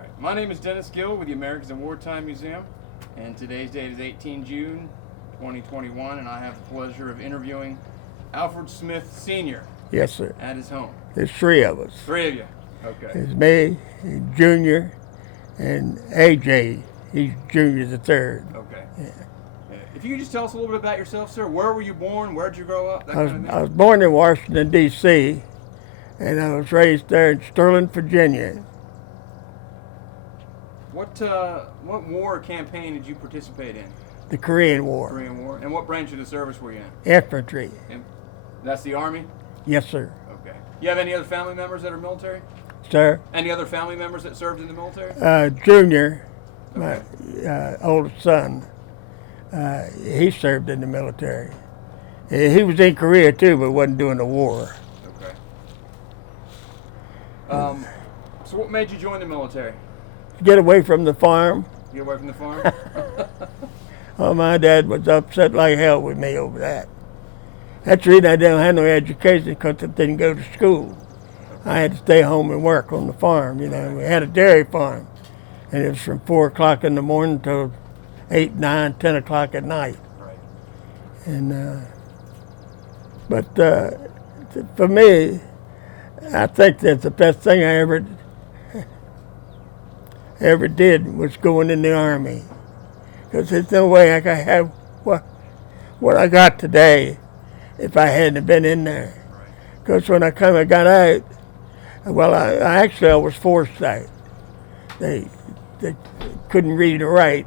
right. My name is Dennis Gill with the Americans in Wartime Museum, and today's date is 18 June 2021, and I have the pleasure of interviewing Alfred Smith Sr. Yes, sir. At his home. There's three of us. Three of you. Okay. It's me, Junior, and AJ. He's Junior the third. Okay. Yeah. If you could just tell us a little bit about yourself, sir. Where were you born? Where'd you grow up? That I was, kind of thing. I was born in Washington, D.C., and I was raised there in Sterling, Virginia. What war or campaign did you participate in? The Korean War. Korean War. And what branch of the service were you in? Infantry. That's the Army? Yes, sir. Okay. You have any other family members that are military? Sir? Any other family members that served in the military? Junior, Okay. my oldest son, he served in the military. He was in Korea too, but wasn't doing the war. Okay. So what made you join the military? Get away from the farm. Get away from the farm? Oh, my dad was upset like hell with me over that. That's the reason I didn't have no education, because I didn't go to school. I had to stay home and work on the farm. You know, we had a dairy farm, and it was from 4 o'clock in the morning till 8, 9, 10 o'clock at night. Right. And for me, I think that the best thing I ever did was going in the Army, because there's no way I could have what I got today if I hadn't been in there. Because when I got out, well, I was forced out. They couldn't read or write,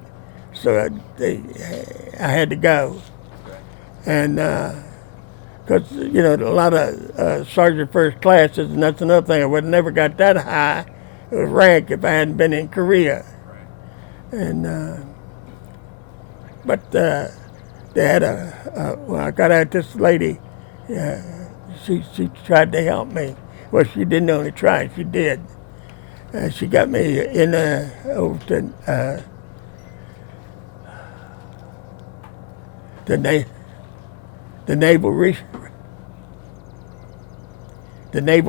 so I had to go. And because a lot of sergeant first classes, and that's another thing, I would have never got that high of rank if I hadn't been in Korea. And but they had when I got out, this lady, she tried to help me. Well, she didn't only try, she did. She got me in over to the Naval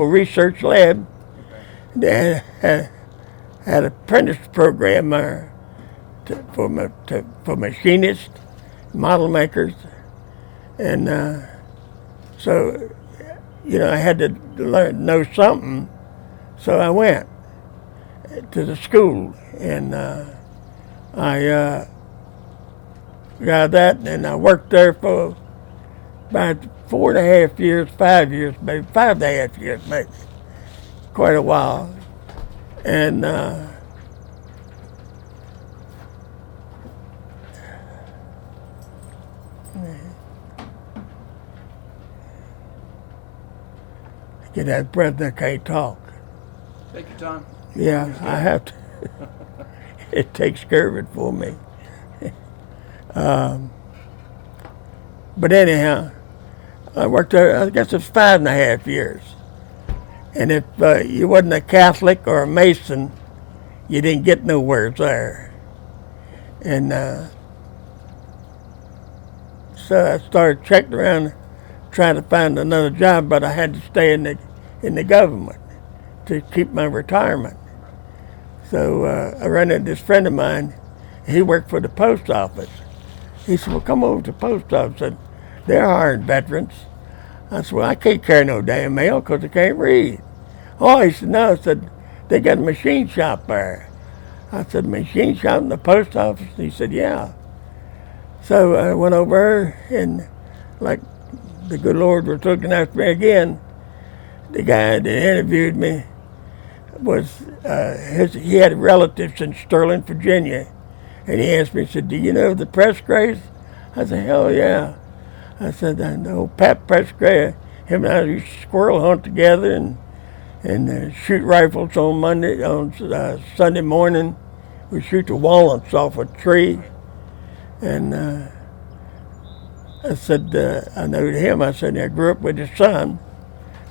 Research Lab. They had an apprentice program for machinists, model makers, and so I had to know something. So I went to the school, and I got that, and I worked there for about 4.5 years, 5 years, maybe 5.5 years, maybe, quite a while. And get that breath, I can't talk. Take your time. Yeah, I have to. It takes care of it for me. But anyhow, I worked there, I guess it's 5.5 years. And if you wasn't a Catholic or a Mason, you didn't get nowhere there. And so I started checking around, trying to find another job, but I had to stay in the government to keep my retirement. So I ran into this friend of mine. He worked for the post office. He said, well, come over to the post office. I said, they're hiring veterans. I said, well, I can't carry no damn mail because I can't read. Oh, he said, no. I said, they got a machine shop there. I said, machine shop in the post office? He said, yeah. So I went over, and like the good Lord was looking after me again, the guy that interviewed me was, he had relatives in Sterling, Virginia. And he asked me, he said, do you know the Prescrays? I said, hell yeah. I said, I know Pat Prescray. Him and I used to squirrel hunt together and shoot rifles on Sunday morning. We shoot the walnuts off a tree. And I said, I know him. I said, I grew up with his son,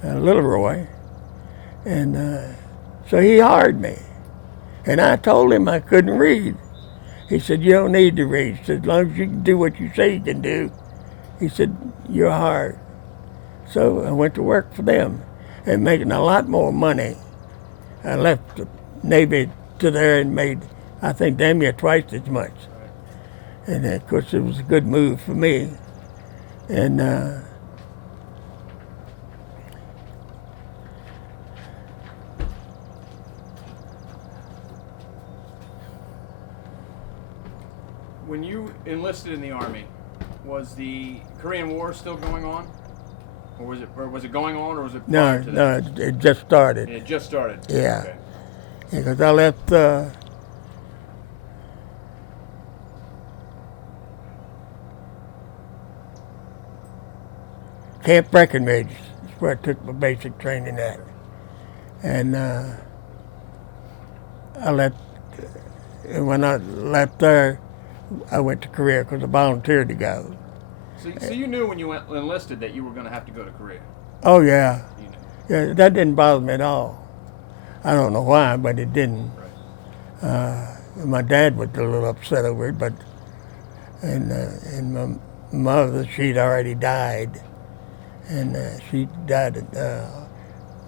Little Roy. And so he hired me. And I told him I couldn't read. He said, you don't need to read. He said, as long as you can do what you say you can do, he said, you're hired. So I went to work for them and making a lot more money. I left the Navy to there and made, I think, damn near twice as much. And of course, it was a good move for me. And when you enlisted in the Army, was the Korean War still going on? Or was it going on, or was it prior to that? No, it just started. It just started. Yeah. Okay. Because I left Camp Breckenridge. That's where I took my basic training at. And when I left there, I went to Korea because I volunteered to go. So you knew when you enlisted that you were going to have to go to Korea? Oh, yeah. You knew. Yeah, that didn't bother me at all. I don't know why, but it didn't. Right. My dad was a little upset over it, but and my mother, she'd already died, and she died of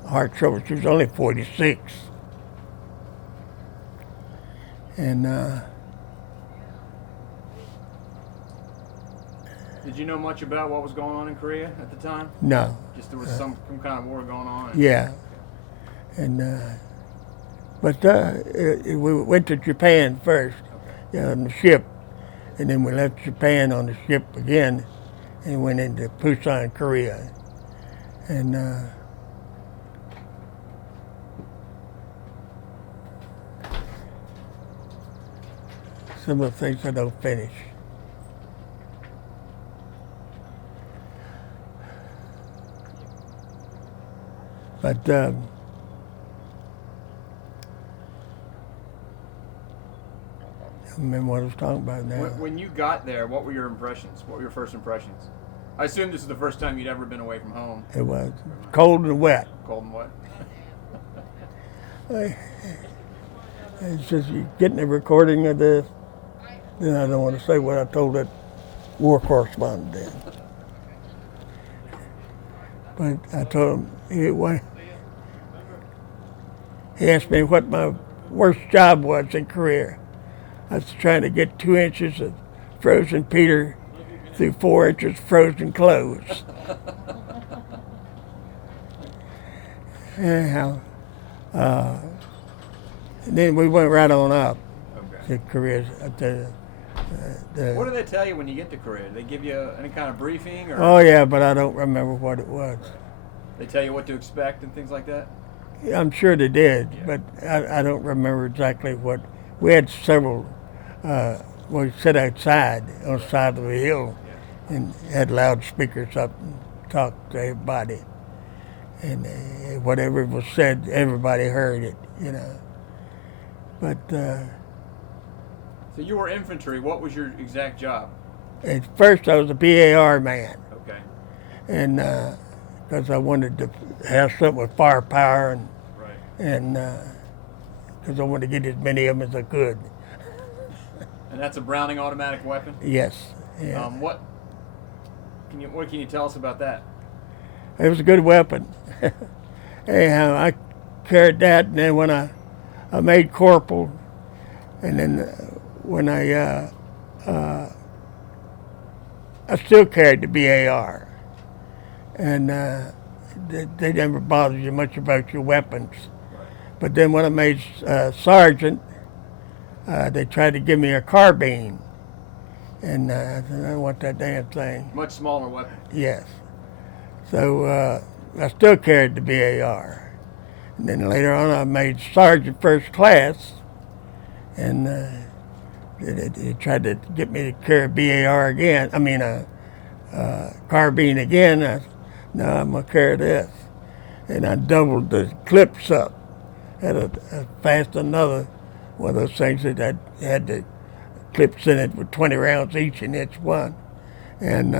heart trouble. She was only 46, and did you know much about what was going on in Korea at the time? no, Just there was some kind of war going on? yeah, and but we went to Japan first, on the ship, and then we left Japan on the ship again, and went into Busan, Korea, and some of the things I don't finish. But I remember what I was talking about now. When you got there, what were your impressions? What were your first impressions? I assume this is the first time you'd ever been away from home. It was cold and wet. Cold and wet. It's just you getting a recording of this. Then I don't want to say what I told that war correspondent then. But I told him, he asked me what my worst job was in Korea. I was trying to get 2 inches of frozen Peter through 4 inches of frozen clothes. Anyhow, and then we went right on up to Korea. What do they tell you when you get to Korea? Do they give you any kind of briefing? Or Oh, yeah, but I don't remember what it was. they tell you what to expect and things like that? Yeah, I'm sure they did, Yeah. but I don't remember exactly what. We had several, we sat outside on the side of the hill and had loudspeakers up and talked to everybody. And whatever was said, everybody heard it, you know. But So you were infantry. What was your exact job? at first I was a BAR man, Okay. and because I wanted to have something with firepower, and Right. because I wanted to get as many of them as I could. And that's a Browning automatic weapon? Yes, yeah. What can you tell us about that? It was a good weapon. Anyhow, I carried that, and then when I made corporal, and then when I still carried the BAR, and they never bothered you much about your weapons. But then when I made sergeant, they tried to give me a carbine, and I said, I don't want that damn thing. Much smaller weapon. Yes. So I still carried the BAR. And then later on I made sergeant first class, and they tried to get me to carry BAR again. I mean carbine again. I said, no, I'm going to carry this. And I doubled the clips up. Had a fast another one of those things that had the clips in it with 20 rounds each in each one. And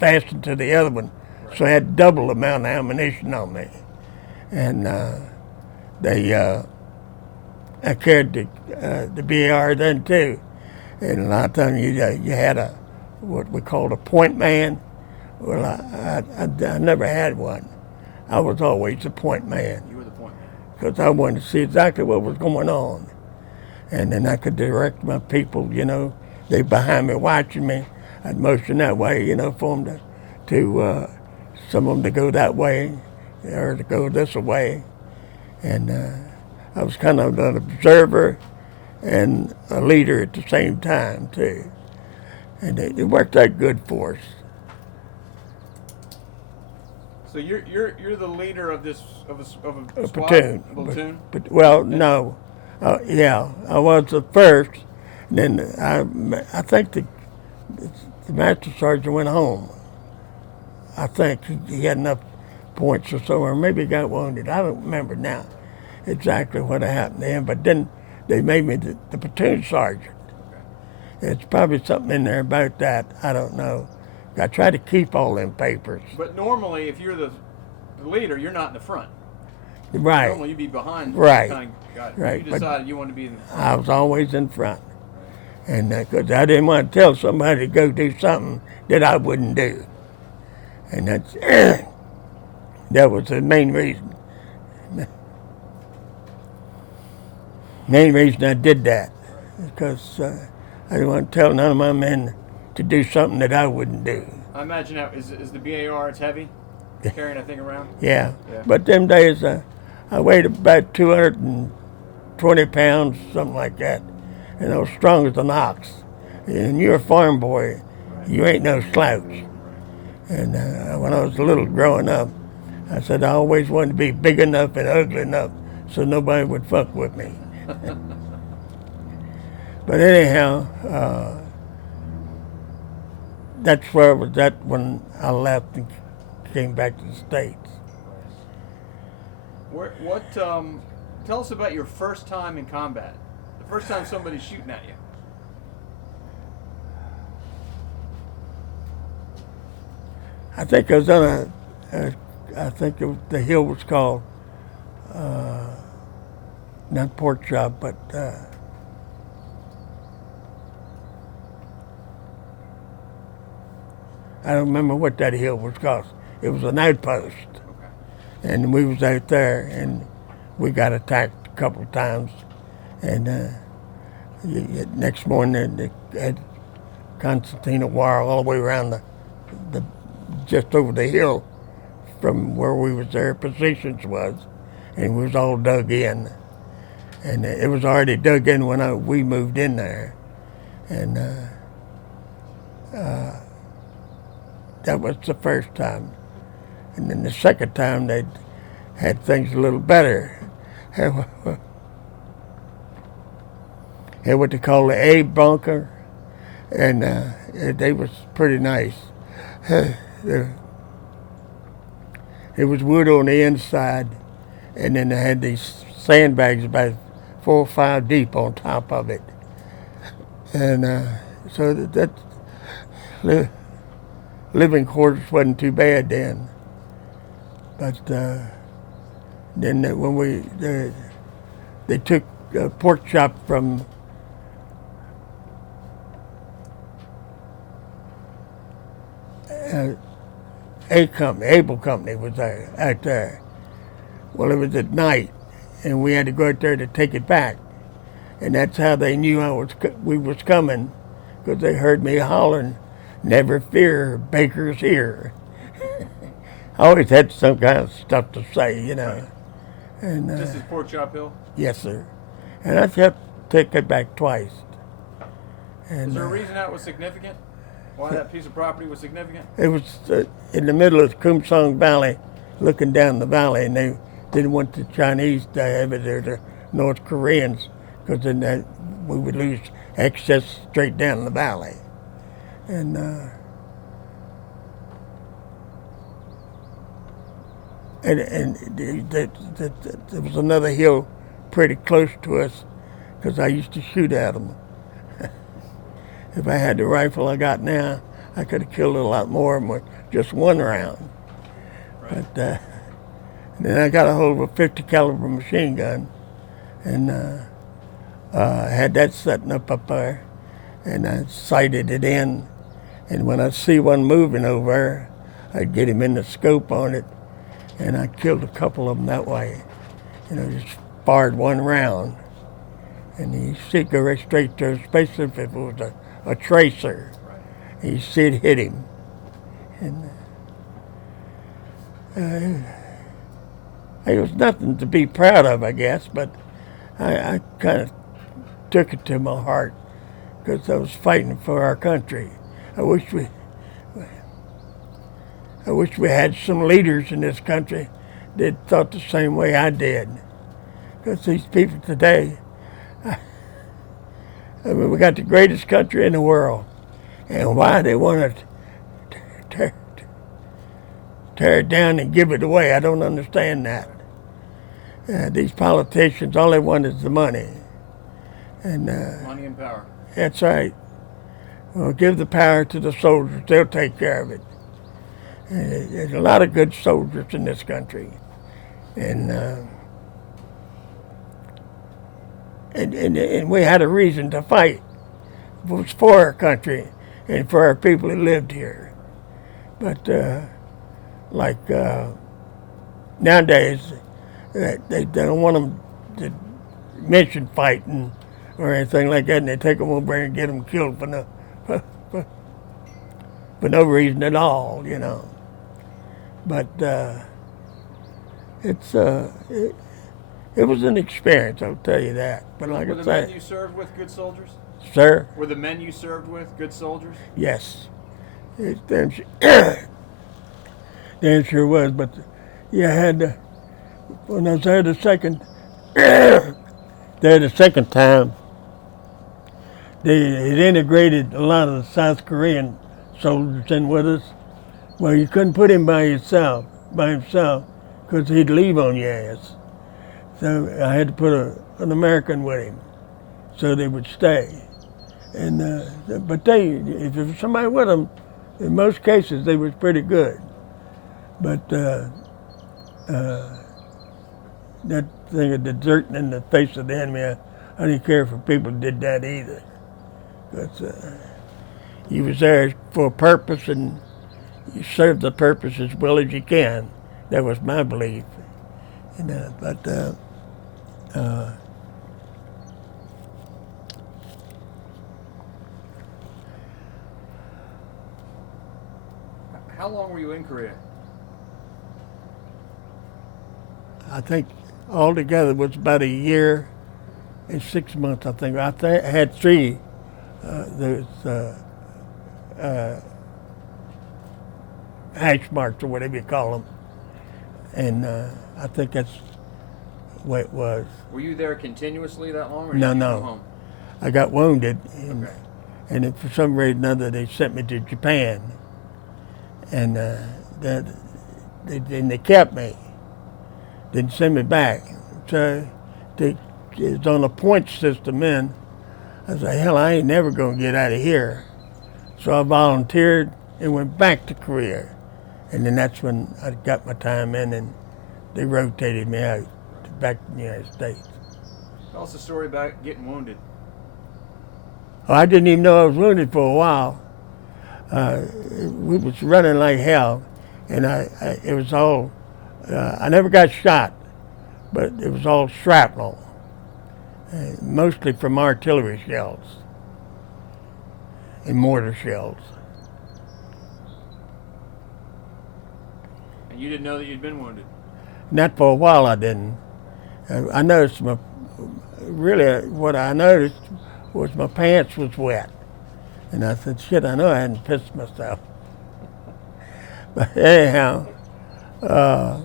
fastened to the other one, so I had double the amount of ammunition on me. And I carried the BAR then too. And a lot of times you had what we called a point man, Well, I never had one. I was always the point man You were the point man. because I wanted to see exactly what was going on. And then I could direct my people, they behind me watching me. I'd motion that way, for them to some of them to go that way or to go this way. And I was kind of an observer and a leader at the same time, too. And it worked out good for us. So you're the leader of this of a A squad? platoon. A platoon? But well, no. Yeah, I was the first. And then I think the master sergeant went home. I think he had enough points or so, or maybe he got wounded. I don't remember now exactly what happened to him. But then they made me the platoon sergeant. It's probably something in there about that. I don't know. I try to keep all them papers. But normally, if you're the leader, you're not in the front. Right. Normally, you'd be behind. Right. You decided you wanted to be in the front. I was always in front. And because I didn't want to tell somebody to go do something that I wouldn't do. And that was the main reason. Main reason I did that. Because I didn't want to tell none of my men to do something that I wouldn't do. I imagine that is the BAR. It's heavy. Carrying that thing around. Yeah. But them days I weighed about 220 pounds, something like that, and I was strong as an ox. And you're a farm boy, you ain't no slouch. And when I was a little growing up, I said I always wanted to be big enough and ugly enough so nobody would fuck with me. But anyhow, that's where I was at when I left and came back to the States. Tell us about your first time in combat. The first time somebody's shooting at you. I think I was on I think the hill was called, not Pork Chop, but I don't remember what that hill was called. It was an outpost. Okay. And we was out there, and we got attacked a couple of times. And next morning, they had concertina wire all the way around the just over the hill from where we was there, positions was, and we was all dug in. And it was already dug in when we moved in there. And that was the first time. And then the second time, they had things a little better. Had what they call the A bunker, and they was pretty nice. It was wood on the inside, and then they had these sandbags about 4 or 5 deep on top of it. And so that living quarters wasn't too bad then. But then when they took Pork Chop from Able Company was there, out there. Well, it was at night, and we had to go out there to take it back. And that's how they knew we was coming, because they heard me hollering, "Never fear, Baker's here." I always had some kind of stuff to say, Right. And This is Pork Chop Hill? yes, sir. And I had to take it back twice. And Is there a reason that was significant? Why that piece of property was significant? it was in the middle of the Kumsong Valley, looking down the valley, and they didn't want the Chinese to have it or the North Koreans, because then we would lose access straight down the valley. And there was another hill pretty close to us, because I used to shoot at them. If I had the rifle I got now, I could have killed a lot more with just one round. Right. But then I got a hold of a 50 caliber machine gun, and I had that setting up there, and I sighted it in. And when I see one moving over there, I'd get him in the scope on it, and I killed a couple of them that way. Just fired one round, and you see it go right straight to him, especially if it was a tracer. You see it hit him. And it was nothing to be proud of, I guess, but I kind of took it to my heart because I was fighting for our country. I wish we had some leaders in this country that thought the same way I did. Because these people today, we got the greatest country in the world, and why they want to tear it down and give it away, I don't understand that. These politicians, all they want is the money. And money and power. That's right. Well, give the power to the soldiers; they'll take care of it. And there's a lot of good soldiers in this country, and we had a reason to fight. It was for our country and for our people that lived here. But nowadays, they don't want them to mention fighting or anything like that, and they take them over and get them killed for no reason at all, But it was an experience, I'll tell you that. But like Were I the say, men you served with good soldiers? Sir? Were the men you served with good soldiers? Yes. It damn sure was, but you had to, when I was there the second time, they had integrated a lot of the South Korean soldiers in with us. Well, you couldn't put him by himself, because he'd leave on your ass. So I had to put an American with him, so they would stay. And but if there was somebody with them, in most cases they was pretty good. But that thing of deserting in the face of the enemy, I didn't care if people did that either. Because you was there for a purpose, and you serve the purpose as well as you can. That was my belief. How long were you in Korea? I think altogether it was about a year and 6 months, I think. I had three. Hash marks or whatever you call them. And I think that's the way it was. Were you there continuously that long, or No, did you no. come home? I got wounded, and, Okay. and then for some reason or other they sent me to Japan. And they kept me. Didn't send me back. So it was on a point system then. I said, hell, I ain't never going to get out of here. So I volunteered and went back to Korea. And then that's when I got my time in, and they rotated me out back to the United States. Tell us the story about getting wounded. Well, I didn't even know I was wounded for a while. We was running like hell, and it was all, I never got shot, but it was all shrapnel, mostly from artillery shells and mortar shells. And you didn't know that you'd been wounded? Not for a while I didn't. I noticed what I noticed was my pants was wet. And I said, shit, I know I hadn't pissed myself. But anyhow, I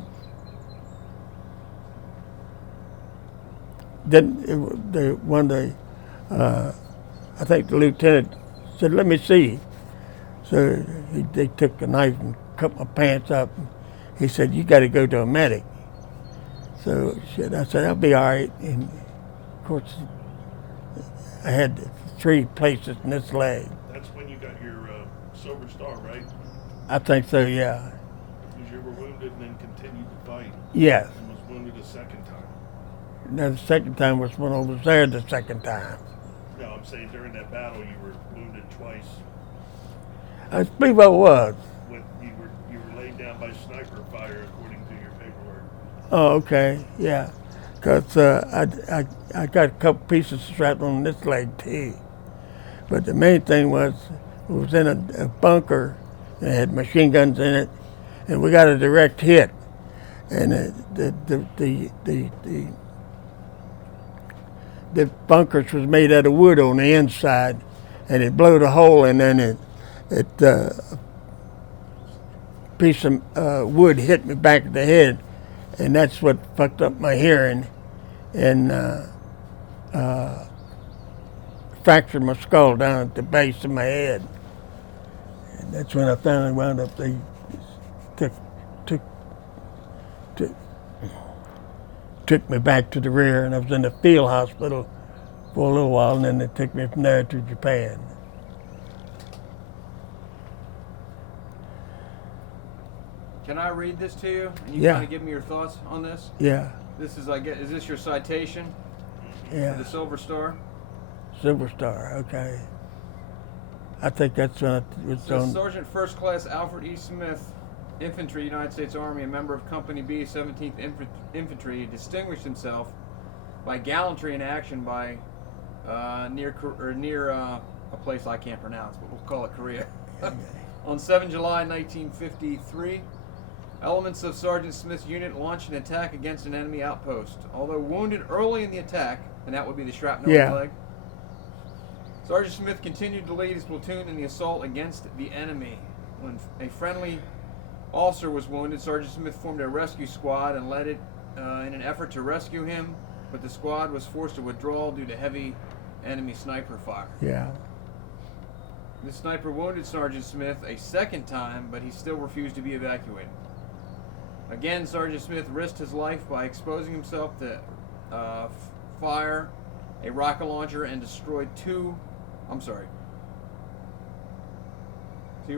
think the lieutenant said, let me see. So they took a knife and cut my pants up. He said, you got to go to a medic. So I said, I'll be all right. And of course, I had 3 places in this leg. That's when you got your Silver Star, right? I think so, yeah. Because you were wounded and then continued to fight. Yes. And was wounded a second time. Now, the second time was when I was there the second time. No, I'm saying during that battle you were wounded twice. I believe I was. You were laying fire, according to your paperwork. Oh, okay, yeah. Because I got a couple pieces of shrapnel on this leg too. But the main thing was, it was in a bunker. It had machine guns in it, and we got a direct hit. And the bunkers was made out of wood on the inside, and it blowed a hole, and then it piece of wood hit me back of the head, and that's what fucked up my hearing, and fractured my skull down at the base of my head. And that's when I finally wound up. They took me back to the rear, and I was in the field hospital for a little while, and then they took me from there to Japan. Can I read this to you? And you Yeah. kind of give me your thoughts on this? Yeah, This is, I guess, is this your citation yeah. for the Silver Star? Silver Star, okay. I think that's when it was Says on. Sergeant First Class Alfred E. Smith, Infantry, United States Army, a member of Company B, 17th Infantry, distinguished himself by gallantry in action by near a place I can't pronounce, but we'll call it Korea. On 7 July 1953, elements of Sergeant Smith's unit launched an attack against an enemy outpost. Although wounded early in the attack, and that would be the shrapnel in Yeah. the leg, Sergeant Smith continued to lead his platoon in the assault against the enemy. When a friendly officer was wounded, Sergeant Smith formed a rescue squad and led it in an effort to rescue him, but the squad was forced to withdraw due to heavy enemy sniper fire. Yeah, The sniper wounded Sergeant Smith a second time, but he still refused to be evacuated. Again, Sergeant Smith risked his life by exposing himself to fire, a rocket launcher, and destroyed two. I'm sorry. So you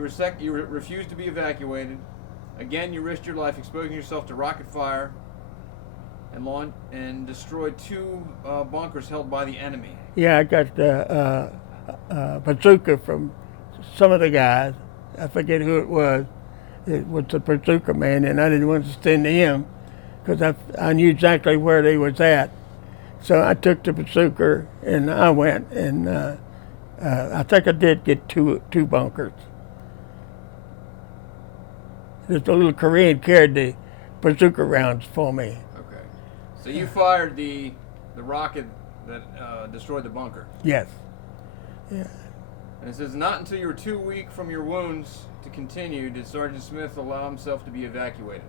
refused to be evacuated. Again, you risked your life exposing yourself to rocket fire and destroyed two bunkers held by the enemy. yeah. I got bazooka from some of the guys. I forget who it was. It was the bazooka man, and I didn't want to send to him because I knew exactly where they was at. So I took the bazooka and I went, and I think I did get two bunkers. This little Korean carried the bazooka rounds for me. Okay. So you fired the rocket that destroyed the bunker. Yes. Yeah. And it says, not until you were too weak from your wounds to continue did Sergeant Smith allow himself to be evacuated.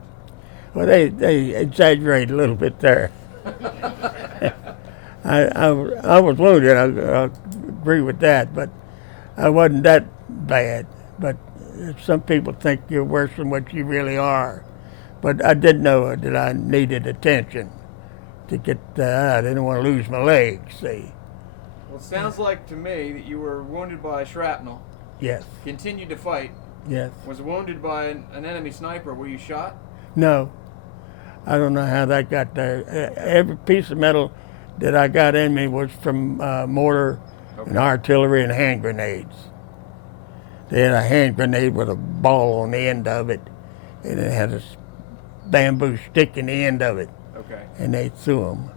Well, they exaggerate a little bit there. I was wounded. I agree with that, but I wasn't that bad. But some people think you're worse than what you really are. But I did know that I needed attention to get. I didn't want to lose my legs. See. Well, it sounds like to me that you were wounded by shrapnel, Yes. continued to fight, Yes. was wounded by an enemy sniper. Were you shot? No. I don't know how that got there. Every piece of metal that I got in me was from mortar and artillery and hand grenades. They had a hand grenade with a ball on the end of it, and it had a bamboo stick in the end of it, Okay. and they threw them.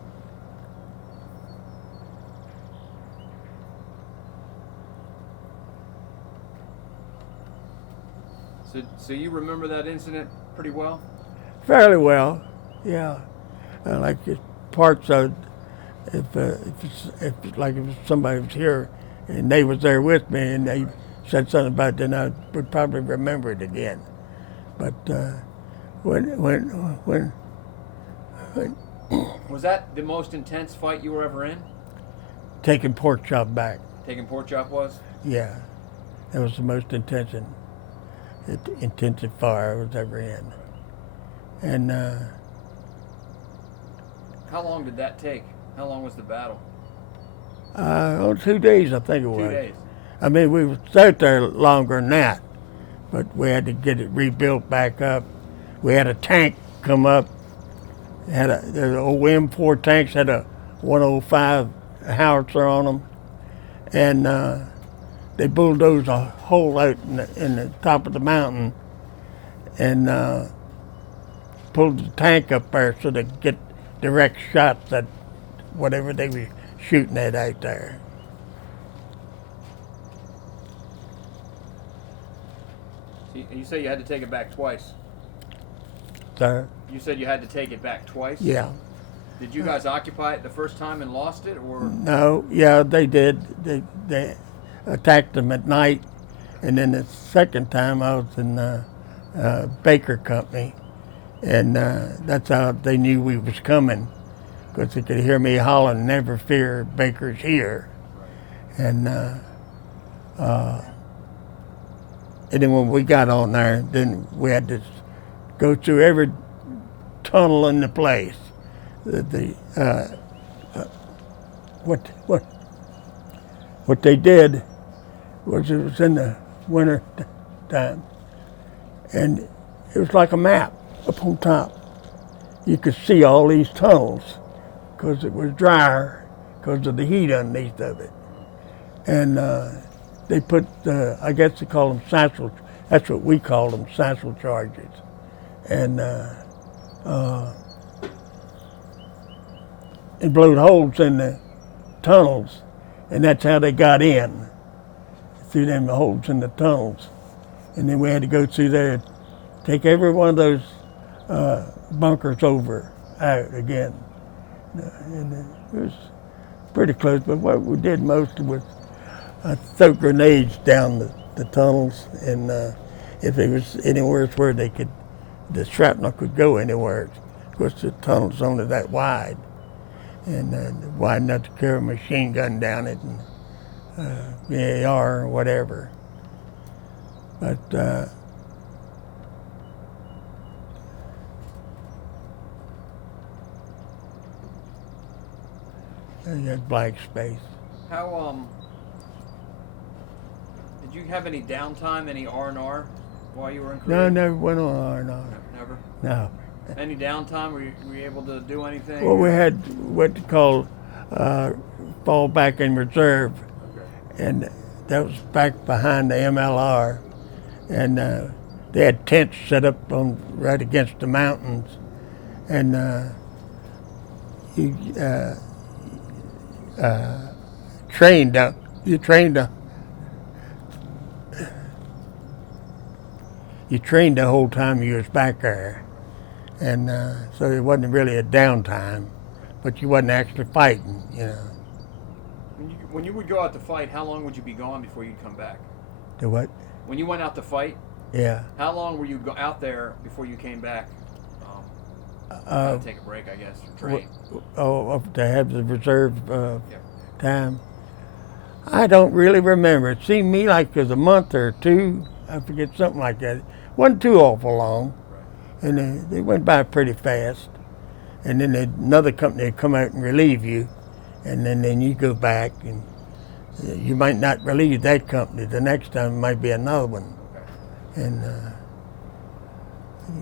So you remember that incident pretty well? Fairly well, yeah. Like parts of, if somebody was here and they was there with me and they said something about it, then I would probably remember it again. But when Was that the most intense fight you were ever in? taking pork chop back, Taking pork chop was? yeah, that was the most intensive fire I was ever in. And How long did that take? How long was the battle? 2 days, I think it was. 2 days. I mean, we was out there longer than that, but we had to get it rebuilt back up. We had a tank come up. The old M4 tanks had a 105 howitzer on them, and they bulldozed a hole out in the top of the mountain, and pulled the tank up there so they could get direct shots at whatever they were shooting at out there. You say you had to take it back twice. So, You said you had to take it back twice? yeah. Did you guys occupy it the first time and lost it, or? No, yeah, they did. They attacked them at night, and then the second time I was in Baker Company, and that's how they knew we was coming, because they could hear me hollering, "Never fear, Baker's here," and then when we got on there, then we had to go through every tunnel in the place. What they did was, it was in the winter time, and it was like a map up on top. You could see all these tunnels because it was drier because of the heat underneath of it. And they put, I guess they call them satchel, that's what we call them, satchel charges. And it blowed holes in the tunnels, and that's how they got in, through them holes in the tunnels. And then we had to go through there, take every one of those bunkers over out again. And it was pretty close, but what we did mostly was throw grenades down the tunnels, and if it was anywhere where they could, the shrapnel could go anywhere. Of course, the tunnel's only that wide, and wide enough to carry a machine gun down it, and AR or whatever. But that blank space. How did you have any downtime, any R&R while you were in Korea? No, I never went on R&R. Never. No. Any downtime? Were you able to do anything? Well, we had what they call fall back in reserve, and that was back behind the MLR, and they had tents set up on right against the mountains, and you trained up. You trained the whole time you was back there, and so it wasn't really a downtime, but you wasn't actually fighting, you know. When you would go out to fight, how long would you be gone before you'd come back? The what? When you went out to fight, Yeah. how long were you out there before you came back? To take a break, I guess, or train. To have the reserve Yeah. time. I don't really remember. It seemed to me like it was a month or two. I forget, something like that. It wasn't too awful long, and they went by pretty fast. And then another company would come out and relieve you, and then you go back, and you might not relieve that company. The next time it might be another one. Okay. And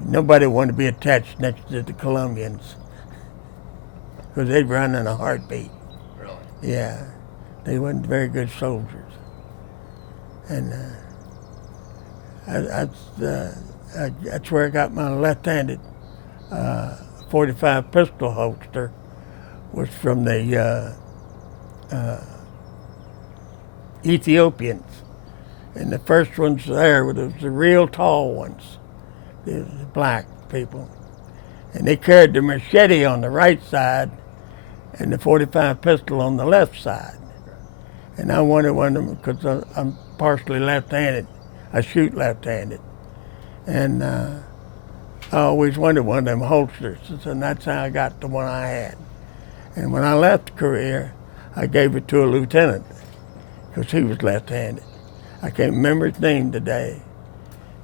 nobody wanted to be attached next to the Colombians because they'd run in a heartbeat. Really? Yeah, they weren't very good soldiers. And that's where I got my left-handed 45 pistol holster, was from the Ethiopians. And the first ones there were the real tall ones, the black people. And they carried the machete on the right side and the 45 pistol on the left side. And I wanted one of them because I'm partially left-handed. I shoot left-handed. And I always wanted one of them holsters, and that's how I got the one I had. And when I left Korea, I gave it to a lieutenant because he was left-handed. I can't remember his name today.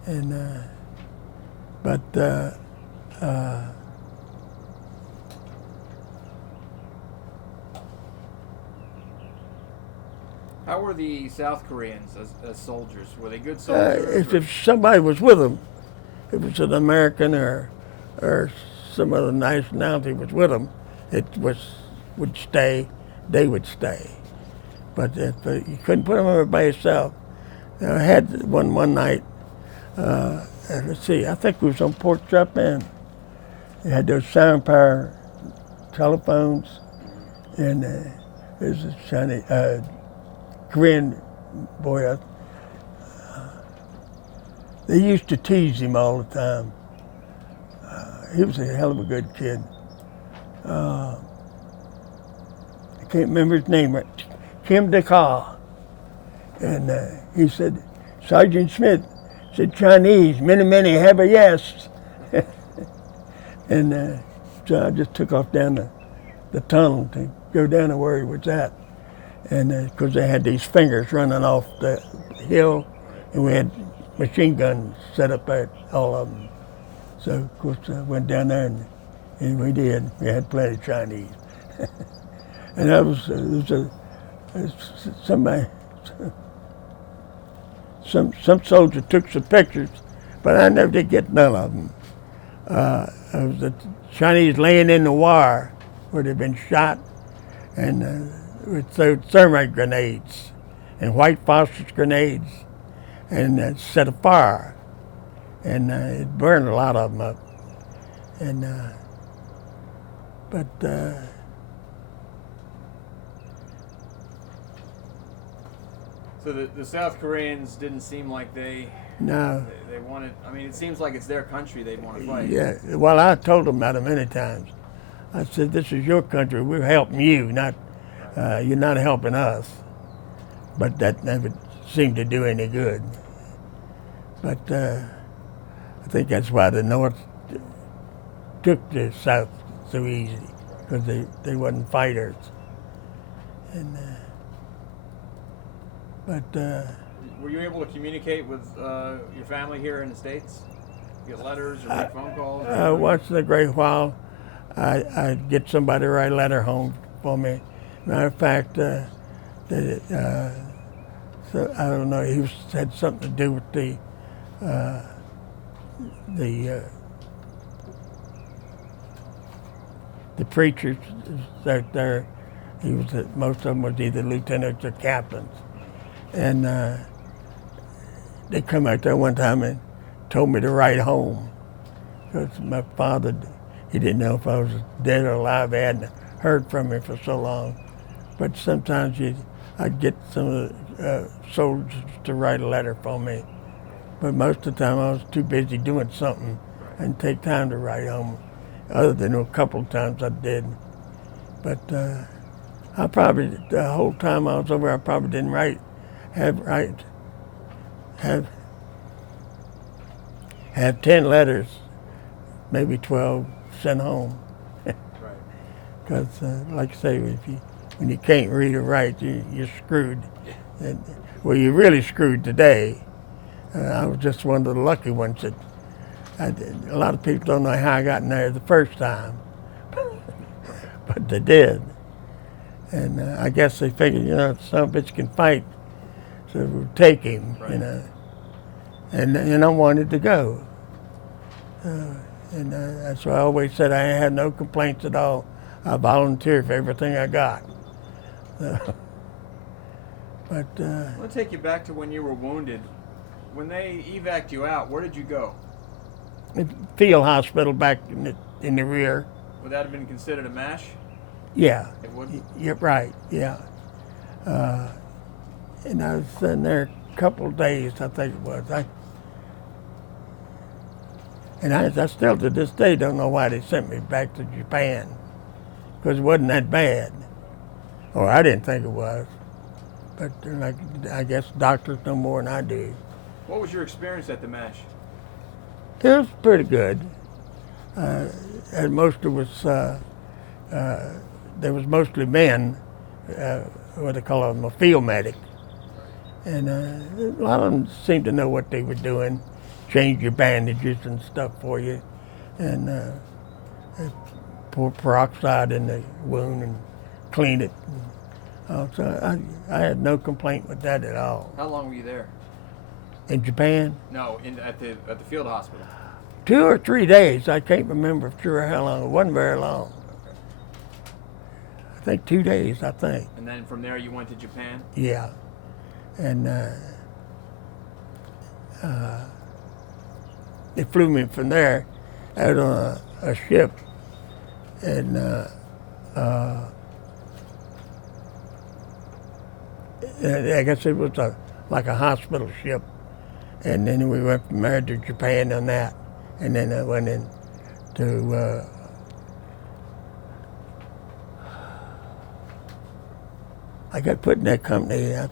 And how were the South Koreans as soldiers? Were they good soldiers? if somebody was with them, if it was an American or some other nationality was with them, would stay. They would stay. But you couldn't put them over by yourself. I had one night. Let's see. I think we was on Port Strap Inn, They had those sound power telephones, and there's a Chinese, Korean boy. They used to tease him all the time. He was a hell of a good kid. I can't remember his name right. Kim DeCaw. And he said, Sergeant Smith said, Chinese, many, many have a yes. And so I just took off down the tunnel to go down to where he was at. And because they had these fingers running off the hill, and we had machine guns set up at all of them. So, of course, I went down there, and we did. We had plenty of Chinese. And that was, somebody, some soldier took some pictures, but I never did get none of them. It was the Chinese laying in the wire where they'd been shot, and with thermite grenades and white phosphorus grenades, and set a fire, and it burned a lot of them up. And So the South Koreans didn't seem like they wanted. I mean, it seems like it's their country they'd want to fight. Yeah. Well, I told them that many times. I said, "This is your country. We're helping you, not you're not helping us." But that never seemed to do any good. But I think that's why the North took the South so easy, because they wasn't fighters. And Were you able to communicate with your family here in the States? Get letters or make phone calls? once in a great while, I'd get somebody to write a letter home for me. Matter of fact, so I don't know, he had something to do with the preachers out there. He was most of them was either lieutenants or captains, and they come out there one time and told me to write home, because my father, he didn't know if I was dead or alive. I hadn't heard from him for so long, but sometimes I'd get some of the soldiers to write a letter for me, but most of the time I was too busy doing something and take time to write home. Other than a couple of times I did, but I probably, the whole time I was over, I probably didn't have 10 letters, maybe 12 sent home. Because, like I say, when you can't read or write, you're screwed. And, well, you're really screwed today. I was just one of the lucky ones that a lot of people don't know how I got in there the first time, but they did. And I guess they figured, some bitch can fight, so we'll take him, And I wanted to go. And that's why I always said I had no complaints at all. I volunteered for everything I got. But I want to take you back to when you were wounded. When they evac you out, where did you go? Field hospital back in the rear. Would that have been considered a MASH? Yeah. It would? You're right, yeah. And I was in there a couple of days, I think it was. I still to this day don't know why they sent me back to Japan, because it wasn't that bad. Or I didn't think it was. But I guess doctors know more than I do. What was your experience at the MASH? It was pretty good. And most of us, there was mostly men, what they call them, a field medic. And a lot of them seemed to know what they were doing, change your bandages and stuff for you, and pour peroxide in the wound and clean it. So I had no complaint with that at all. How long were you there? In Japan? No, at the field hospital. 2 or 3 days. I can't remember for sure how long. It wasn't very long. Okay. I think 2 days, I think. And then from there you went to Japan? Yeah. And they flew me from there out on a ship, and I guess it was like a hospital ship. And then we went from there to Japan on that, and then I went into I got put in that company. I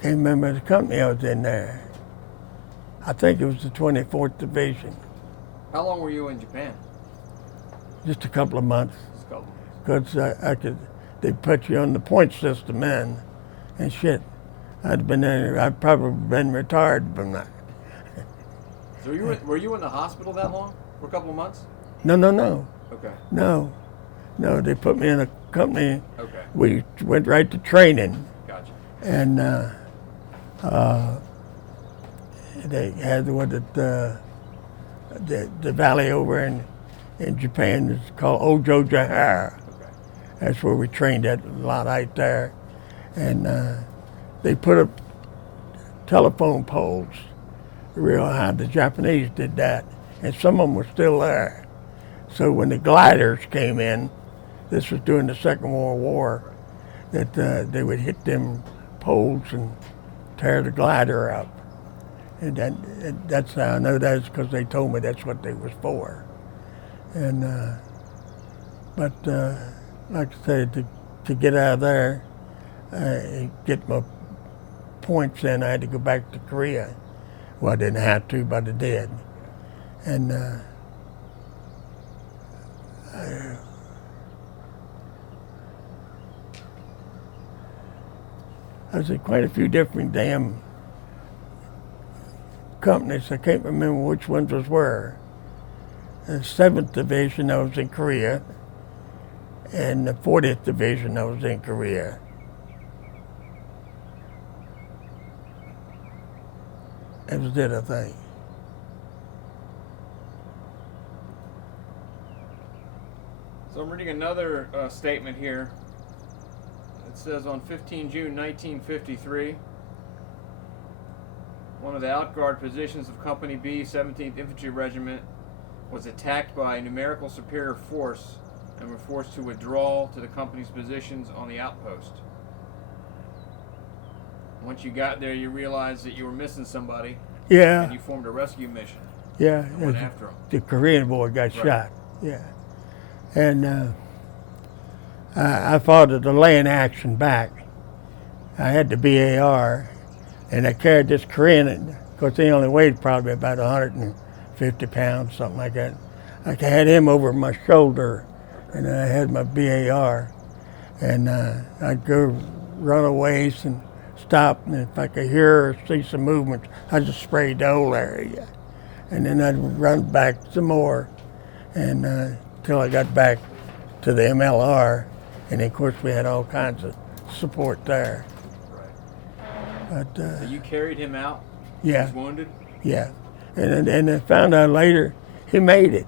can't remember the company I was in there. I think it was the 24th Division. How long were you in Japan? Just a couple of months, Just a couple months. because I could. They put you on the point system then, and shit. I'd probably been retired from that. So were you in the hospital that long? For a couple of months? No. Okay. No. They put me in a company. Okay. We went right to training, Gotcha. and they had the valley over in Japan is called Ojojahara. Okay. That's where we trained at a lot out there, and they put up telephone poles real high. The Japanese did that, and some of them were still there. So when the gliders came in, this was during the Second World War, that they would hit them poles and tear the glider up. And that's how I know that is, because they told me that's what they was for. And but like I said, to get out of there, get my points in, I had to go back to Korea. Well, I didn't have to, but I did. And I was in quite a few different damn companies. I can't remember which ones was where. The 7th Division, I was in Korea, and the 40th Division, I was in Korea. That was it, I think. So I'm reading another statement here. It says on 15 June 1953, one of the outguard positions of Company B, 17th Infantry Regiment, was attacked by a numerical superior force and were forced to withdraw to the company's positions on the outpost. Once you got there, you realized that you were missing somebody, Yeah, and you formed a rescue mission yeah. and went after him. The Korean boy got Right. shot. Yeah, and I fought a delaying action back. I had the BAR, and I carried this Korean, because he only weighed probably about 150 pounds, something like that. I had him over my shoulder, and I had my BAR, and I'd go run a ways and stop, and if I could hear or see some movement, I'd just spray the whole area, and then I'd run back some more, and till I got back to the MLR, and of course we had all kinds of support there. Right. But So you carried him out? yeah, He was wounded? yeah, and I found out later he made it.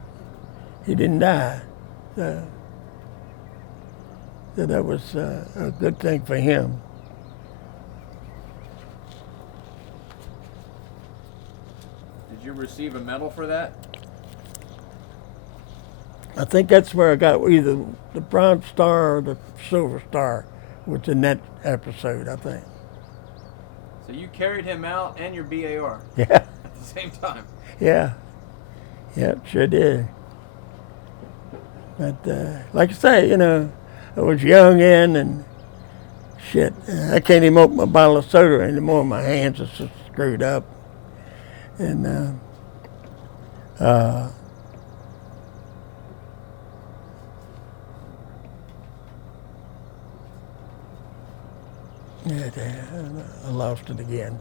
He didn't die. So that was a good thing for him. Did you receive a medal for that? I think that's where I got either the Bronze Star or the Silver Star, was in that episode, I think. So you carried him out and your BAR Yeah, at the same time. yeah, sure did. But like I say, I was young then, and shit, I can't even open a bottle of soda anymore. My hands are so screwed up, and yeah, I lost it again.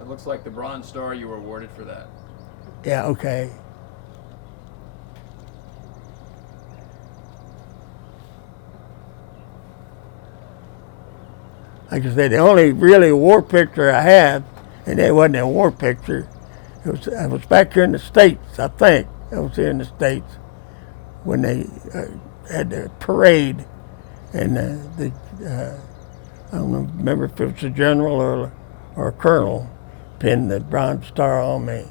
It looks like the Bronze Star you were awarded for that. Yeah, okay. Like I said, the only really war picture I have, and it wasn't a war picture, I was back here in the States, I think. I was here in the States when they had the parade, and I don't remember if it was the general or a colonel pinned the Bronze Star on me,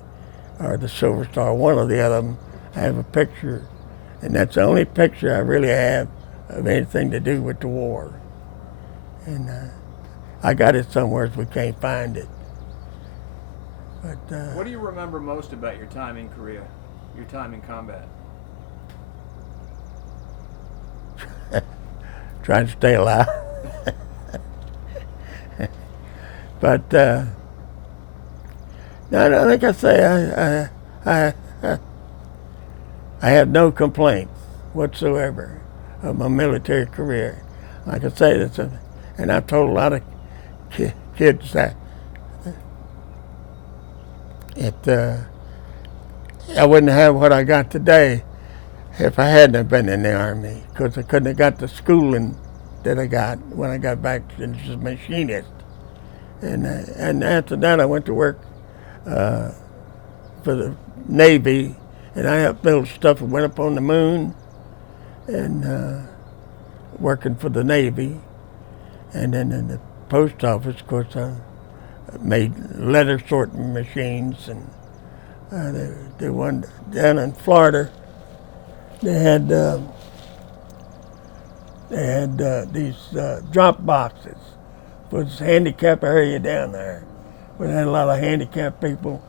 or the Silver Star, one or the other of them. I have a picture, and that's the only picture I really have of anything to do with the war. And I got it somewhere, we can't find it. But What do you remember most about your time in Korea, your time in combat? trying to stay alive. But no, like I say, I have no complaints whatsoever of my military career. Like I say, and I've told a lot of kids that I wouldn't have what I got today if I hadn't have been in the Army, because I couldn't have got the schooling that I got when I got back as a machinist. And after that, I went to work for the Navy, and I helped build stuff that went up on the moon, and working for the Navy. And then in the post office, of course, I made letter sorting machines, and they one down in Florida. They had these drop boxes for this handicap area down there. We had a lot of handicapped people,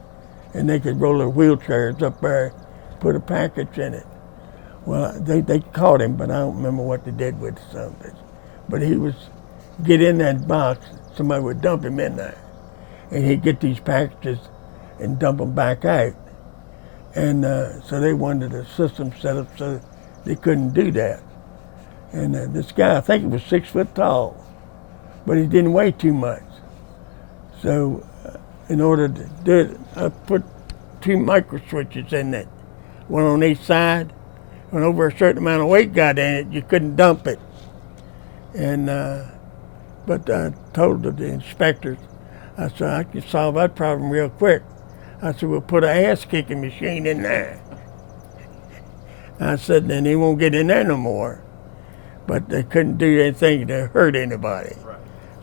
and they could roll their wheelchairs up there, put a package in it. Well, they caught him, but I don't remember what they did with something. But he was get in that box, somebody would dump him in there, and he'd get these packages and dump them back out. And so they wanted a system set up so they couldn't do that. And this guy, I think he was 6 foot tall, but he didn't weigh too much. So in order to do it, I put 2 micro switches in it, one on each side. When over a certain amount of weight got in it, you couldn't dump it. And but I told the inspectors, I said, I can solve that problem real quick. I said, we'll put an ass-kicking machine in there. I said, then he won't get in there no more. But they couldn't do anything to hurt anybody. Right.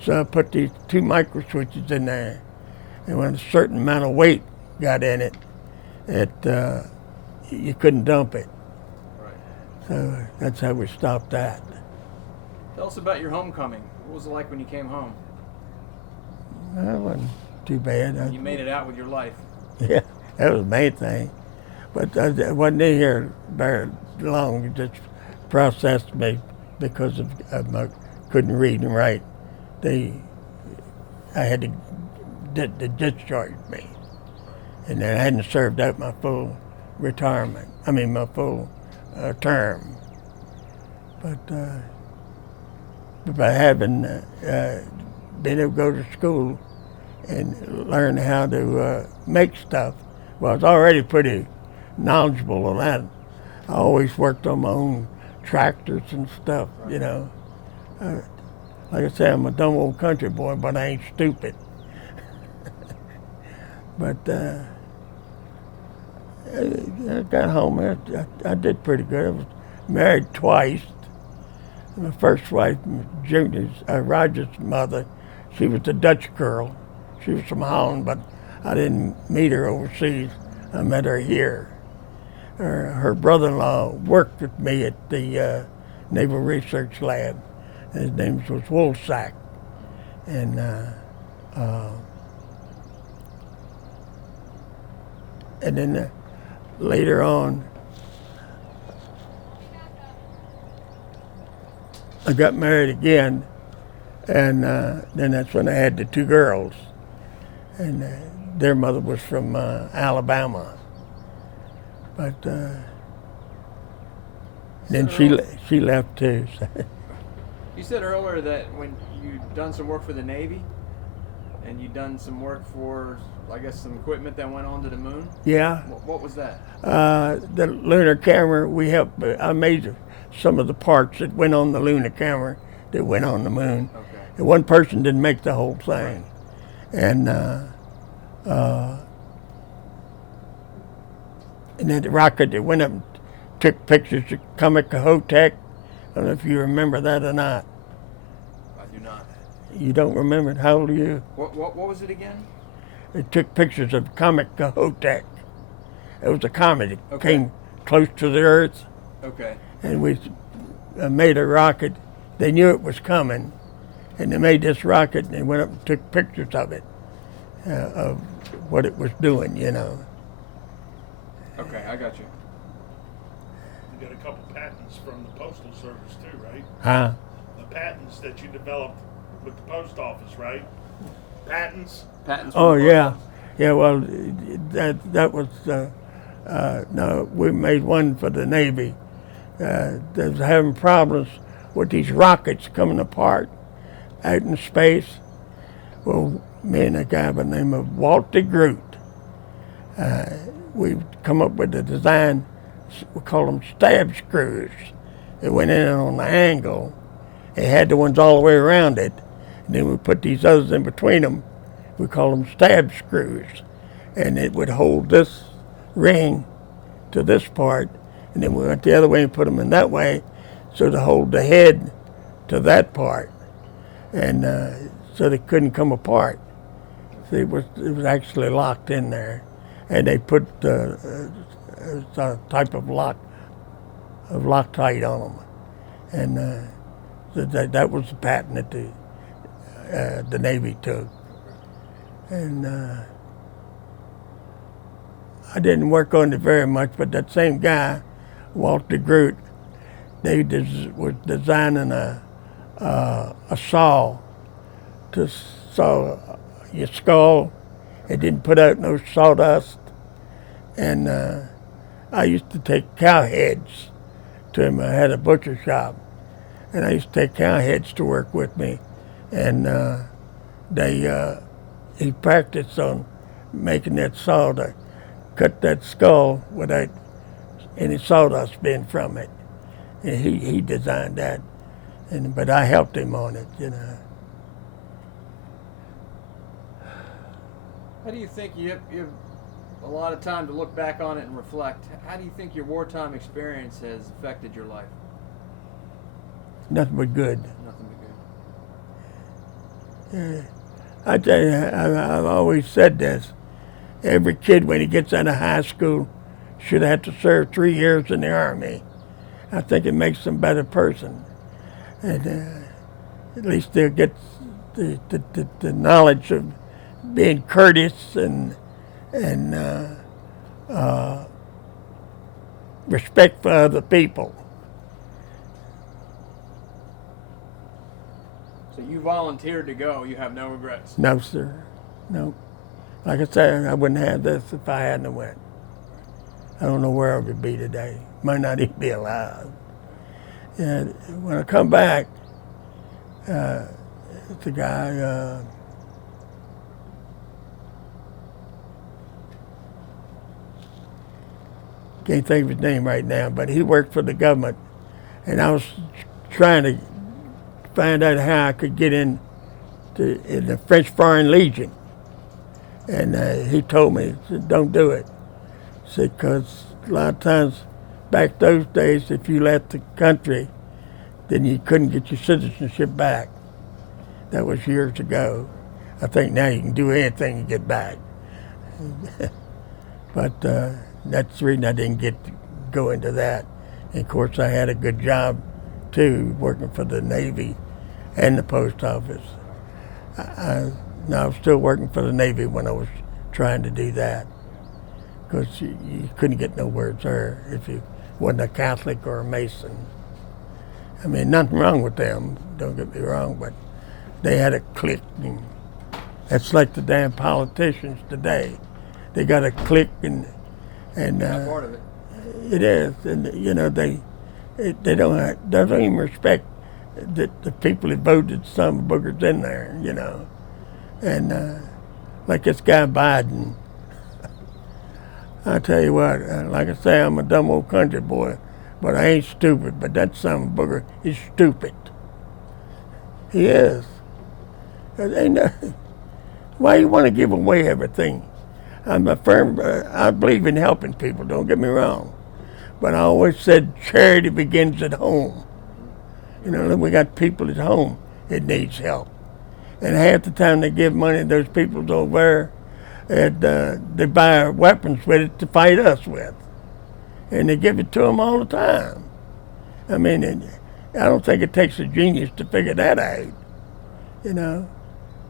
So I put these 2 micro switches in there. And when a certain amount of weight got in it, you couldn't dump it. Right. So that's how we stopped that. Tell us about your homecoming. What was it like when you came home? That wasn't too bad. You made it out with your life. Yeah, that was the main thing. But I wasn't in here very long. It just processed me because of my couldn't read and write. I had to discharge me. And then I hadn't served out my full retirement. I mean, my full term. But by having been able to go to school and learn how to make stuff, well, I was already pretty knowledgeable on that. I always worked on my own tractors and stuff, you know. Like I say, I'm a dumb old country boy, but I ain't stupid. But I got home. I did pretty good. I was married twice. My first wife, Roger's mother, she was a Dutch girl. She was from Holland, but I didn't meet her overseas. I met her here. Her brother-in-law worked with me at the Naval Research Lab. His name was Woolsack. And then later on, I got married again, and then that's when I had the 2 girls. And their mother was from Alabama. But then she left too. So. You said earlier that when you'd done some work for the Navy, and you'd done some work for, I guess, some equipment that went onto the moon? Yeah. What was that? The lunar camera, I made some of the parts that went on the lunar camera that went on the moon. Okay. And one person didn't make the whole thing. And then the rocket that went up and took pictures of Comet Kohoutek. I don't know if you remember that or not. I do not. You don't remember it? How old are you? What was it again? They took pictures of Comet Kohoutek. It was a comet. It Okay. came close to the Earth, Okay. and we made a rocket. They knew it was coming, and they made this rocket, and they went up and took pictures of it, of what it was doing, you know. Okay, I got you. You got a couple patents from the Postal Service too, right? Huh? The patents that you developed with the post office, right? Patents? Patents. Oh, yeah. Yeah, well, that was, no, we made one for the Navy. They was having problems with these rockets coming apart out in space. Well, me and a guy by the name of Walter Groot, we come up with a design, we call them stab screws. It went in on the angle. It had the ones all the way around it. And then we put these others in between them. We call them stab screws. And it would hold this ring to this part. And then we went the other way and put them in that way so to hold the head to that part. And so they couldn't come apart. So it was actually locked in there. And they put a type of Loctite on them. And so that was the patent that the Navy took. And I didn't work on it very much, but that same guy, Walter Groot, they was designing a saw to saw your skull. It didn't put out no sawdust. And I used to take cow heads to him. I had a butcher shop. And I used to take cow heads to work with me. And he practiced on making that saw to cut that skull without any sawdust being from it. And he designed that. But I helped him on it, you know. How do you think you have a lot of time to look back on it and reflect? How do you think your wartime experience has affected your life? Nothing but good. Nothing but good. I tell you, I've always said this. Every kid, when he gets out of high school, should have to serve 3 years in the Army. I think it makes them a better person. And at least they'll get the knowledge of being courteous and respect for other people. So you volunteered to go. You have no regrets. No, sir. No. Like I said, I wouldn't have this if I hadn't went. I don't know where I would be today. Might not even be alive. And when I come back, it's a guy, can't think of his name right now, but he worked for the government. And I was trying to find out how I could get in the French Foreign Legion. And he told me, he said, don't do it. He said, because a lot of times back those days, if you left the country, then you couldn't get your citizenship back. That was years ago. I think now you can do anything to get back. But that's the reason I didn't get to go into that. And of course, I had a good job too, working for the Navy and the post office. I was still working for the Navy when I was trying to do that, because you couldn't get no words there if you wasn't a Catholic or a Mason. I mean, nothing wrong with them, don't get me wrong, but they had a clique. It's like the damn politicians today. They got a clique and Not part of it. it is, and you know they don't even respect the people that voted some boogers in there, you know, and like this guy Biden. I tell you what, like I say, I'm a dumb old country boy, but I ain't stupid. But that son of a booger is stupid. He is. Why you want to give away everything? I'm a firm. I believe in helping people. Don't get me wrong, but I always said charity begins at home. You know, we got people at home that needs help, And half the time they give money to those people over there, and they buy weapons with it to fight us with. And they give it to them all the time. I mean, I don't think it takes a genius to figure that out. You know,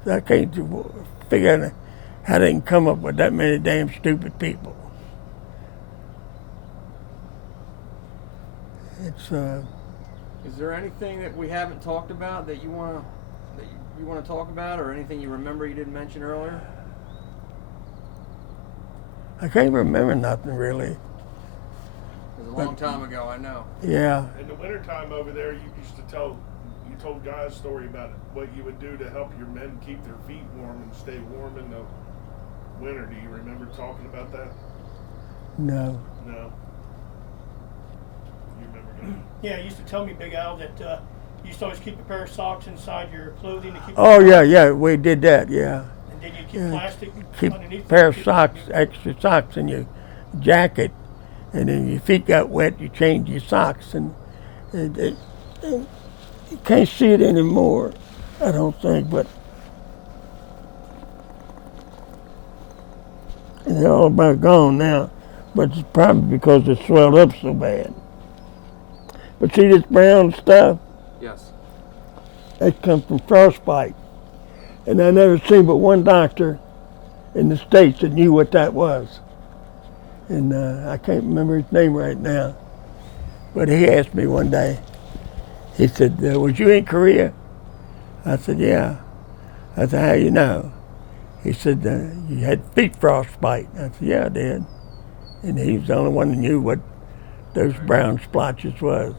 so I can't figure out how they can come up with that many damn stupid people. It's Is there anything that we haven't talked about that you want to talk about, or anything you remember you didn't mention earlier? I can't remember nothing really. It was a long time ago, I know. Yeah. In the wintertime over there, you told Guy's story about what you would do to help your men keep their feet warm and stay warm in the winter. Do you remember talking about that? No. No. You remember that? Yeah, he used to tell me, Big Al, that you used to always keep a pair of socks inside your clothing to keep. Oh yeah, we did that. Yeah. And then you keep Yeah. plastic Keep underneath. a pair it, of keep it- socks, extra socks in your jacket, and then your feet got wet, you change your socks, and you can't see it anymore, I don't think, but they're all about gone now. But it's probably because it swelled up so bad. But see this brown stuff, Yes. that comes from frostbite. And I never seen but one doctor in the States that knew what that was. And I can't remember his name right now. But he asked me one day, he said, was you in Korea? I said, yeah. I said, how you know? He said, you had feet frostbite. I said, yeah, I did. And he was the only one that knew what those brown splotches was.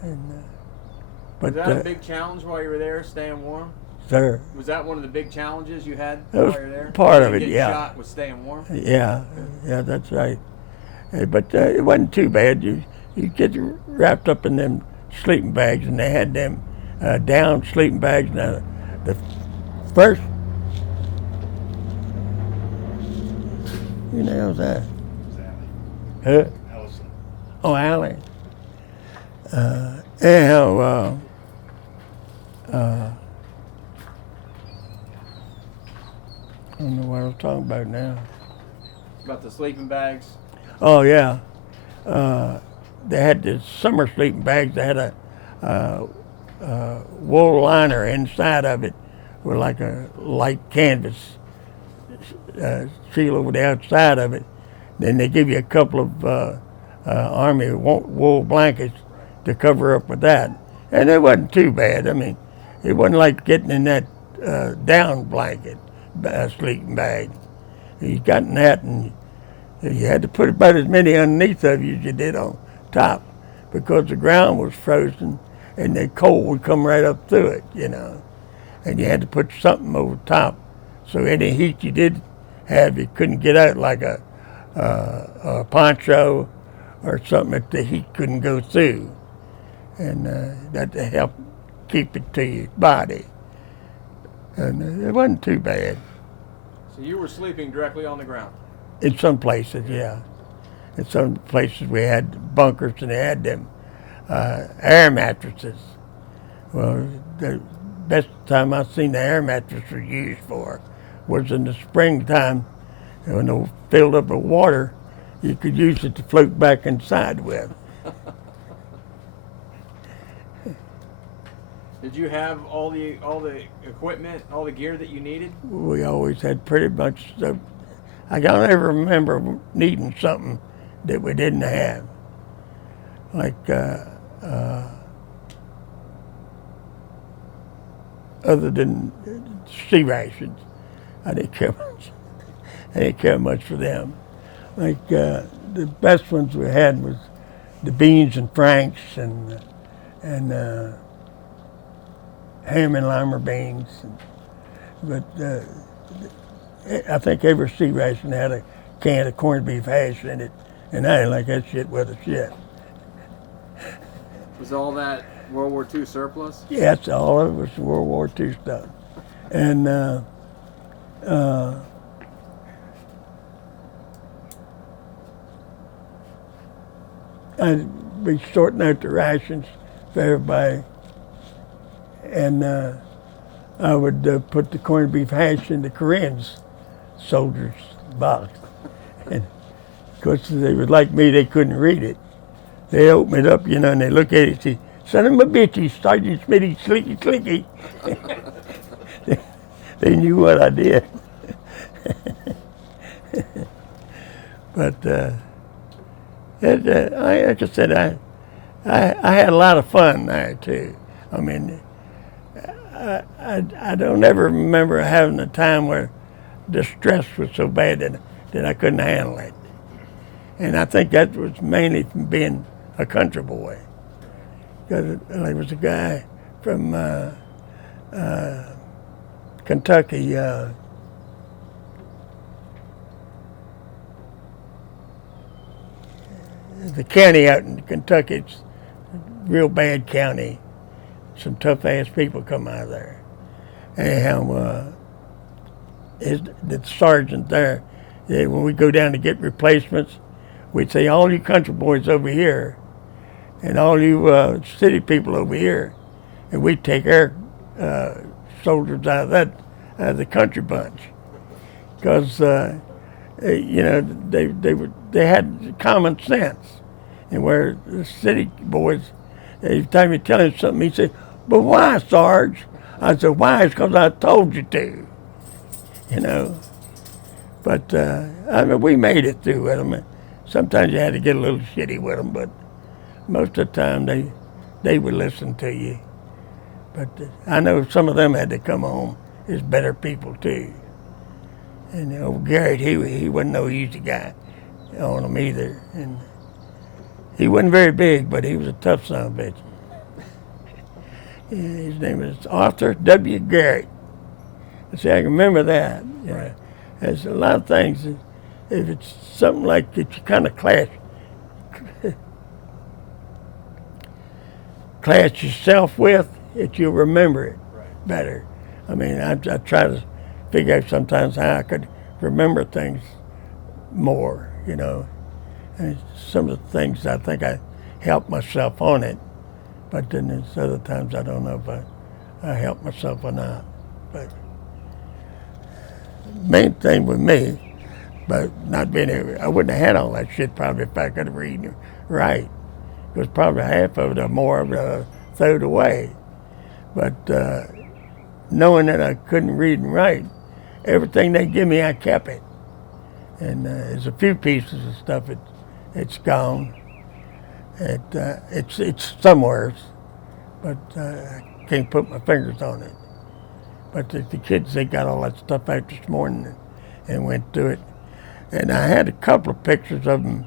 And, Was but, that a big challenge while you were there, staying warm? sir, Was that one of the big challenges you had That was while you were there? part of it, Getting yeah. shot was staying warm? yeah, that's right. But it wasn't too bad. You get wrapped up in them sleeping bags, and they had them down sleeping bags. Now, the first, who the hell's that? Huh? Allison. Oh, Allie. Anyhow, I don't know what I was talking about now. About the sleeping bags? Oh yeah, they had the summer sleeping bags. They had a wool liner inside of it, with like a light canvas seal over the outside of it. Then they give you a couple of army wool blankets to cover up with that, and it wasn't too bad. I mean, it wasn't like getting in that down blanket sleeping bag. You got in that, and you had to put about as many underneath of you as you did on top, because the ground was frozen and the cold would come right up through it, you know. And you had to put something over top, so any heat you did have, you couldn't get out, like a poncho or something that the heat couldn't go through. And that helped keep it to your body. And it wasn't too bad. So you were sleeping directly on the ground? In some places, yeah. In some places we had bunkers, and they had them air mattresses. Well, the best time I've seen the air mattress was used for was in the springtime, when they were filled up with water. You could use it to float back inside with. Did you have all the equipment, all the gear that you needed? We always had pretty much stuff. I don't ever remember needing something that we didn't have. Like other than sea rations, I didn't care much. I didn't care much for them. Like the best ones we had was the beans and franks and ham and lima beans. But I think every sea ration had a can of corned beef hash in it, and I didn't like that shit with a shit. Was all that World War II surplus? Yeah, that's all of it was World War II stuff. And I'd be sorting out the rations for everybody, and I would put the corned beef hash in the Koreans' soldiers' box. And of course, they were like me, they couldn't read it. They open it up, you know, and they look at it and say, "Son of a bitchy, Sergeant Smitty, slicky, slicky." They knew what I did. But like I said, I had a lot of fun there too. I mean, I don't ever remember having a time where the stress was so bad that I couldn't handle it. And I think that was mainly from being a country boy. Because there was a guy from Kentucky, the county out in Kentucky, it's a real bad county. Some tough ass people come out of there. Anyhow, the sergeant there, when we go down to get replacements, we'd say, "All you country boys over here, and all you city people over here," and we'd take our soldiers out of the country bunch, because you know they had common sense, and where the city boys, every time you tell him something, he said, "But why, Sarge?" I said, "Why? It's because I told you to," you know. But I mean, we made it through with them. Sometimes you had to get a little shitty with them, but most of the time they would listen to you. But I know some of them had to come home as better people too. And old Garrett, he wasn't no easy guy on them either. And he wasn't very big, but he was a tough son of a bitch. His name is Arthur W. Garrett. See, I can remember that. You know. There's a lot of things. If it's something like that you kind of clash yourself with, that you'll remember it better. I mean, I try to figure out sometimes how I could remember things more, you know. And some of the things I think I helped myself on it, but then there's other times I don't know if I helped myself or not. But main thing with me, but not being able, I wouldn't have had all that shit probably if I could read and write. Because probably half of it or more of it threw it away. But knowing that I couldn't read and write, everything they give me, I kept it. And there's a few pieces of stuff it's gone. It's somewhere, but I can't put my fingers on it. But the kids, they got all that stuff out this morning and went through it. And I had a couple of pictures of them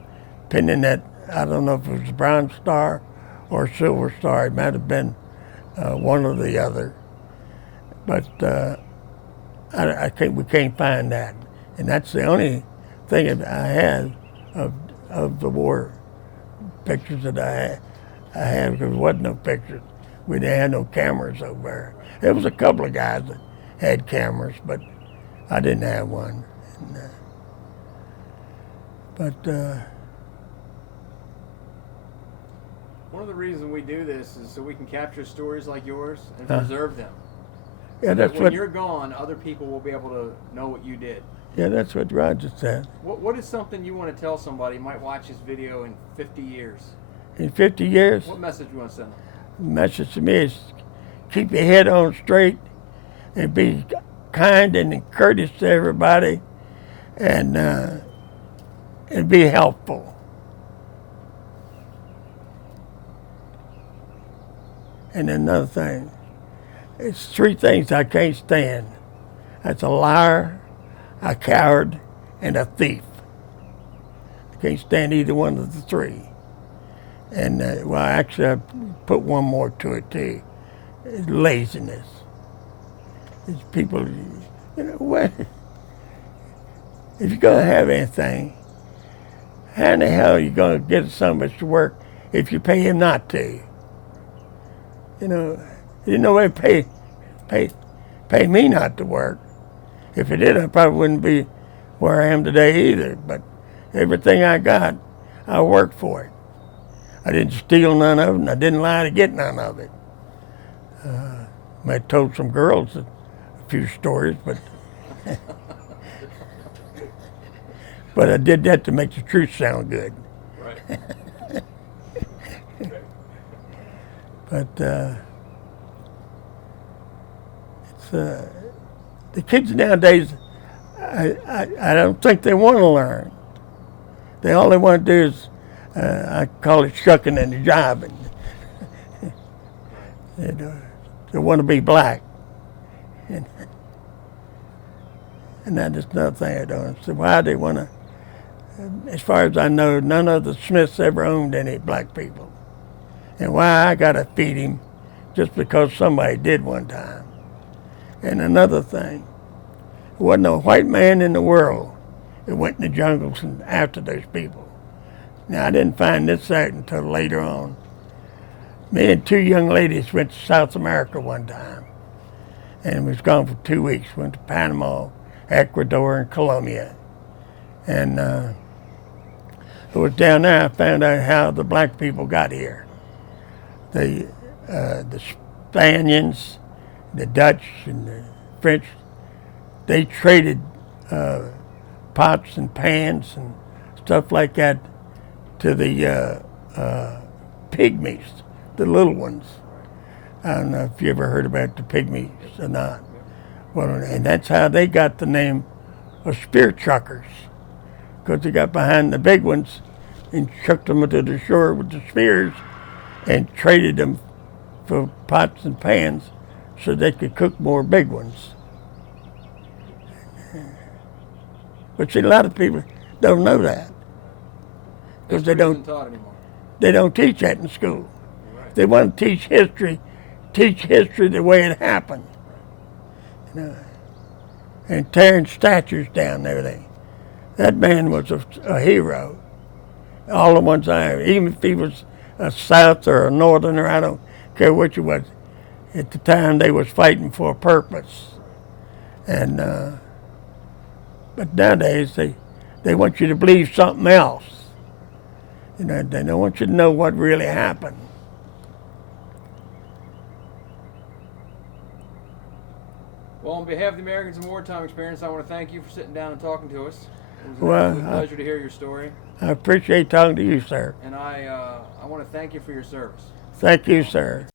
pinning that, I don't know if it was a Bronze Star or a Silver Star. It might have been one or the other. But we can't find that. And that's the only thing that I had of the war pictures that I had, because there wasn't no pictures. We didn't have no cameras over there. There was a couple of guys that had cameras, but I didn't have one. And, one of the reasons we do this is so we can capture stories like yours and preserve them. Yeah, that's when what. you're gone, other people will be able to know what you did. Yeah, that's what Roger said. What is something you want to tell somebody who might watch this video in 50 years? In 50 years, What message you want to send them? the message to me is keep your head on straight and be kind and courteous to everybody, and be helpful. And another thing, it's three things I can't stand. That's a liar, a coward, and a thief. I can't stand either one of the three. And, well, actually, I put one more to it, too. It's laziness. It's people, you know, what? If you're going to have anything, how in the hell are you going to get somebody to work if you pay him not to? You know, there's no way to pay me not to work. If it did, I probably wouldn't be where I am today either. But everything I got, I worked for it. I didn't steal none of it, and I didn't lie to get none of it. I told some girls that few stories, but but I did that to make the truth sound good. Right. But it's the kids nowadays. I don't think they want to learn. All they want to do is I call it shucking and jiving. They want to be black. And that is another thing I don't understand. Why they want to, as far as I know, none of the Smiths ever owned any black people. And why I got to feed him just because somebody did one time. And another thing, there wasn't a white man in the world that went in the jungles and after those people. Now, I didn't find this out until later on. Me and two young ladies went to South America one time, and was gone for 2 weeks. Went to Panama, Ecuador, and Colombia. And I was down there. I found out how the black people got here. The Spaniards, the Dutch, and the French, they traded pots and pans and stuff like that to the pygmies, the little ones. I don't know if you ever heard about the pygmies or not. Well, and that's how they got the name of spear chuckers, because they got behind the big ones and chucked them to the shore with the spears and traded them for pots and pans so they could cook more big ones. But see, a lot of people don't know that, because they Isn't taught anymore. don't teach that in school. Right. They want to teach history the way it happened. You know, and tearing statues down there. That man was a hero. All the ones even if he was a South or a Northerner, I don't care which it was. At the time, they was fighting for a purpose. And but nowadays, they want you to believe something else. You know, they don't want you to know what really happened. Well, on behalf of the Americans in Wartime Experience, I want to thank you for sitting down and talking to us. It was an absolute pleasure to hear your story. I appreciate talking to you, sir. And I want to thank you for your service. Thank you, sir.